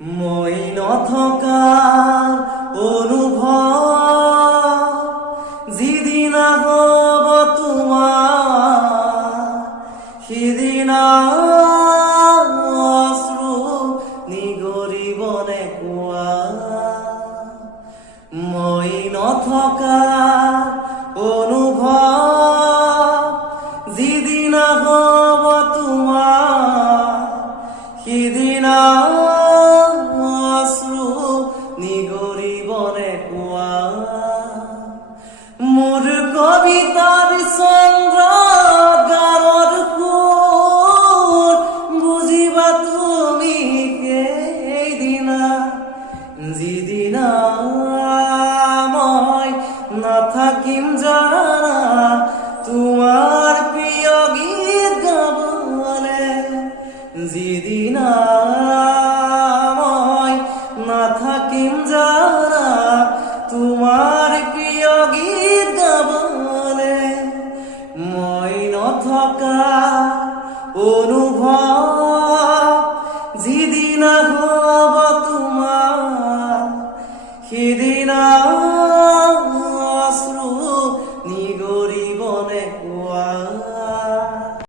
মই নথকাৰ অনুভৱ যিদিনা হ'ব তোমাৰ, সিদিনা অশ্ৰু নিগৰিবনে কোৱা। মই নথকাৰ অনুভৱ যিদিনা হ'ব তোমাৰ, সিদিনা নিগৰিবনে কোৱা। মোৰ কবিতাৰ চন্দ্ৰ গানৰ সুৰ বুজিবা তুমি সেইদিনা, যিদিনা মই নাথাকিম জানা তোমাৰ প্ৰিয় গীত গাবলে। যিদিনা নাথাকিম জানা তোমাৰ প্ৰিয় গীত গাবলে। মই নথকা অনুভৱ যিদিনা হ'ব তোমাৰ, সিদিনা অশ্ৰু